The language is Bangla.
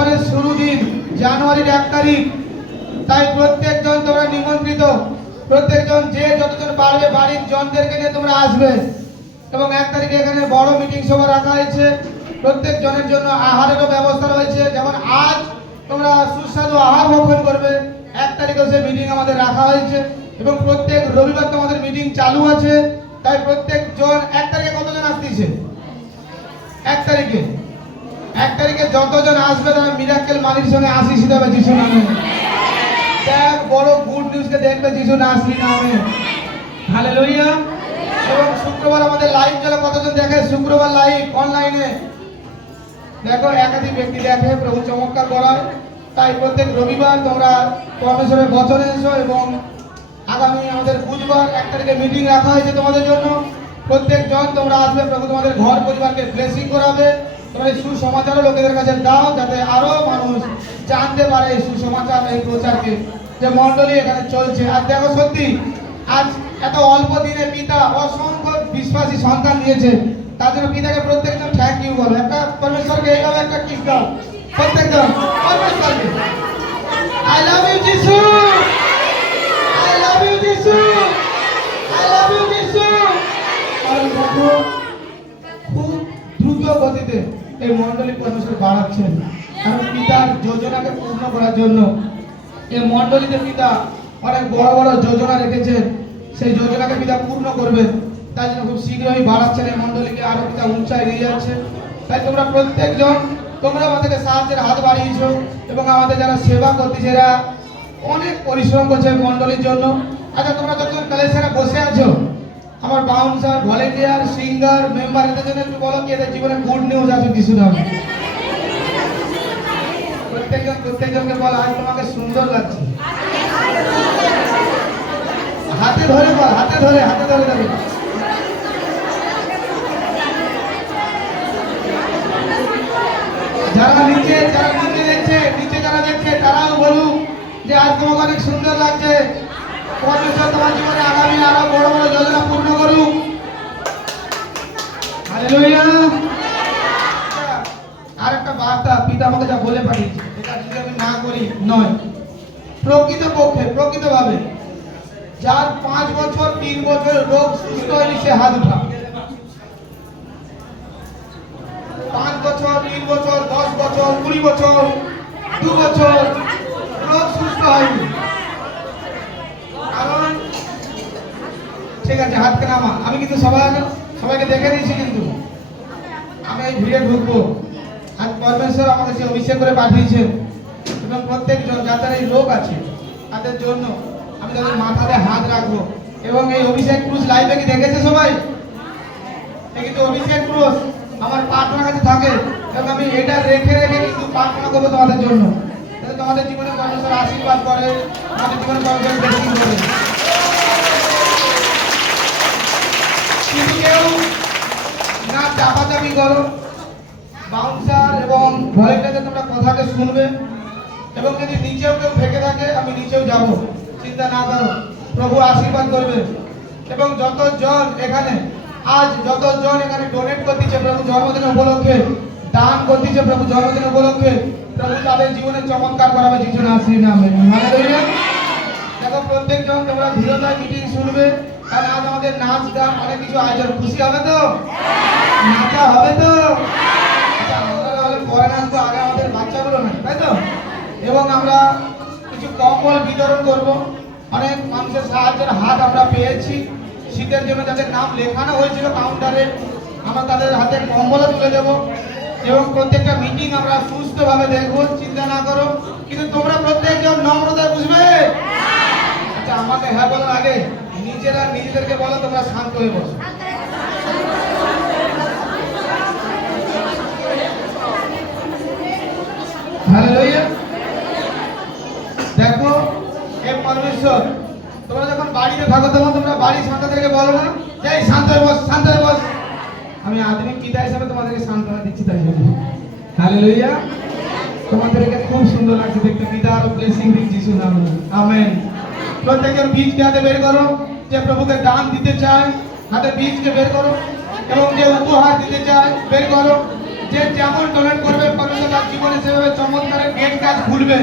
বছরের শুরু দিন জানুয়ারির 1 তারিখ, তাই প্রত্যেকজন তোমরা নিমন্ত্রিত। প্রত্যেকজন যে যতজন পারবে বাড়ির জনদেরকে নিয়ে তোমরা আসবে। এবং 1 তারিখে এখানে বড় মিটিং সভা রাখা হয়েছে। প্রত্যেক জনের জন্য আহারেরও ব্যবস্থা রয়েছে। যেমন আজ তোমরা সুস্বাদু আহার ভক্ষণ করবে, 1 তারিখে সে মিটিং আমাদের রাখা হয়েছে। এবং প্রত্যেক রবিবার তোমাদের মিটিং চালু আছে। তাই প্রত্যেক জন 1 তারিখে কতজন আসতেছে? 1 তারিখে 1 তারিখে যতজন আসবে তারা মিরাক্কেল মানির সঙ্গে আশিস দেবে যিশু নামে। এক বড় গুড নিউজকে দেখবে যিশু না আসলি নামে। হালেলুয়া। এবং শুক্রবার আমাদের লাইভ চলে, কতজন দেখে শুক্রবার লাইভ অনলাইনে? দেখো একাধিক ব্যক্তি দেখে, প্রভু চমৎকার করায়। তাই প্রত্যেক রবিবার তোমরা পরমেশ্বরের বচনে এসো। এবং আগামী আমাদের বুধবার 1 তারিখে মিটিং রাখা হয়েছে তোমাদের জন্য। প্রত্যেক জন তোমরা আসবে, প্রভু তোমাদের ঘর পরিবারকে ব্লেসিং করাবে। তোমরা এই সুসমাচারও লোকেদের কাছে দাও, যাতে আরো মানুষ জানতে পারে এই সুসমাচার, এই প্রচারকে, যে মণ্ডলী এখানে চলছে। আর দেখো সত্যি আজ এত অল্প দিনে পিতা অসংখ্য বিশ্বাসী সন্তান দিয়েছে, তার জন্য পিতাকে প্রত্যেকজন থ্যাংক ইউ বলো। একটা পরমেশ্বরকে এইভাবে একটা কিস দাও প্রত্যেকজন পরমেশ্বরকে। আই লাভ ইউ যিশু, আই লাভ ইউ যিশু, আই লাভ ইউ যিশু। আর দেখো খুব দ্রুত গতিতে এই মণ্ডলী পরমেশ্বর বাড়াচ্ছেন, কারণ পিতার যোজনাকে পূর্ণ করার জন্য এই মণ্ডলীতে পিতা অনেক বড় বড় যোজনা রেখেছেন। সেই যোজনাকে পিতা পূর্ণ করবেন, তাই জন্য খুব শীঘ্রই বাড়াচ্ছেন এই মণ্ডলীকে, আরো পিতা উচ্চায় নিয়ে যাচ্ছে। তাই তোমরা প্রত্যেকজন তোমরা আমাদেরকে সাহায্যের হাত বাড়িয়েছো। এবং আমাদের যারা সেবা করতেছে এরা অনেক পরিশ্রম করছে মণ্ডলীর জন্য। আচ্ছা তোমরা যতজন কলেজেরা বসে আছো, আমার বাউন্সার, ভলেন্টিয়ার, সিঙ্গার, মেম্বার, এদের জন্য একটু বলো কি এদের জীবনে গুড নিউজ আছে কিছু নাম। প্রত্যেকজনকে বলো আজ তোমাকে সুন্দর লাগছে। হাতে ধরে বল, হাতে ধরে দেবে। যারা নিচে দেখছে তারাও বলুক যে আজ তোমাকে অনেক সুন্দর লাগছে। পরমেশ্বর তোমার জীবনে আগামী আরো বড় বড় যোজনা পূর্ণ করুক। হালেলুয়া। আর একটা বার্তা পিতা আমাকে যা বলে পাঠিয়েছে, এটা যদি আমি না করি নয়। প্রকৃতভাবে যার 5 বছর 3 বছর রোগ সুস্থ হয়নি সে হাত উঠা। 5 বছর 3 বছর 10 বছর 20 বছর 2 বছর রোগ সুস্থ হয়নি, কারণ ঠিক আছে হাতকে নামা। আমি কিন্তু সবাইকে দেখে দিয়েছি, কিন্তু আমি এই ভিড়ে ঢুকবো। আজ পরমেশ্বর আমাকে সে অভিষেক করে পাঠিয়েছেন। এবং প্রত্যেকজন যাদের এই রোগ আছে তাদের জন্য আমি তাদের মাথাতে হাত রাখবো। এবং এই অভিষেক ক্রুশ লাইভে কি দেখেছে সবাই? কিন্তু অভিষেক ক্রুশ আমার প্রার্থনার কাছে থাকে, এবং আমি এটা রেখে কিন্তু প্রার্থনা করবো তোমাদের জন্য, যাতে তোমাদের জীবনে পরমেশ্বর আশীর্বাদ করে, তোমাদের জীবনে পরমেশ্বর ব্লেসিং করে। কিন্তু কেউ না চাপাচাপি করো, বাউন্সার এবং ভলেন্টিয়ারদের তোমরা কথাকে শুনবে। এবং যদি নিচেও কেউ থেকে থাকে আমি নিচেও যাব, চিন্তা না করো, প্রভু আশীর্বাদ করবে। এবং যতজন এখানে ডোনেট করতেছে প্রভু জন্মদিন উপলক্ষে, দান করতেছে প্রভু জন্মদিন উপলক্ষে, প্রভু তাদের জীবনে চমৎকার করাবে যিশু নামের নামে। হালেলুয়া। দেখো প্রত্যেকজন তোমরা ধীরতায় মিটিং শুনবে, কারণ আজ আমাদের নাচ গান অনেক কিছু আয়োজন। খুশি হবে তো? নাচা হবে তো? পরে নাচ তো আগে আমাদের বাচ্চাগুলো নাই, তাই তো? এবং আমরা কিছু কম্বল বিতরণ করব। অনেক মানুষের সাহায্যের হাত আমরা পেয়েছি। শীতের জন্য যাদের নাম লেখানো হয়েছিল কাউন্টারে, আমরা তাদের হাতে কম্বলও তুলে দেব। এবং প্রত্যেকটা মিটিং আমরা সুস্থভাবে দেখব, চিন্তা না করো। কিন্তু তোমরা প্রত্যেকজন নম্রতায় বুঝবে। আচ্ছা আমাকে হ্যাঁ বলার আগে নিজেদেরকে বলো তোমরা শান্ত হয়ে বসো। হালেলুয়া। দেখো হে পরমেশ্বর, তোমরা যখন বাড়িতে থাকো তখন তোমরা বাড়ির সন্তানদেরকে বলো না যে শান্ত হয়ে বস, শান্ত হয়ে বস। আমি আধুনিক পিতা হিসাবে তোমাদেরকে সান্ত্বনা দিচ্ছি তাই জন্য। হালেলুয়া। তোমাদেরকে খুব সুন্দর লাগছে দেখতে। পিতা আরো ব্লেসিং দিক যিশু নামে। আমেন। প্রত্যেকের বীজকে হাতে বের করো, যে প্রভুকে দান দিতে চায় হাতে বীজকে বের করো। এবং যে উপহার দিতে চায় বের করো। যে যেমন ডোনেট করবে পরমেশ্বর তার জীবনে সেভাবে চমৎকারের গেট কাজ খুলবে।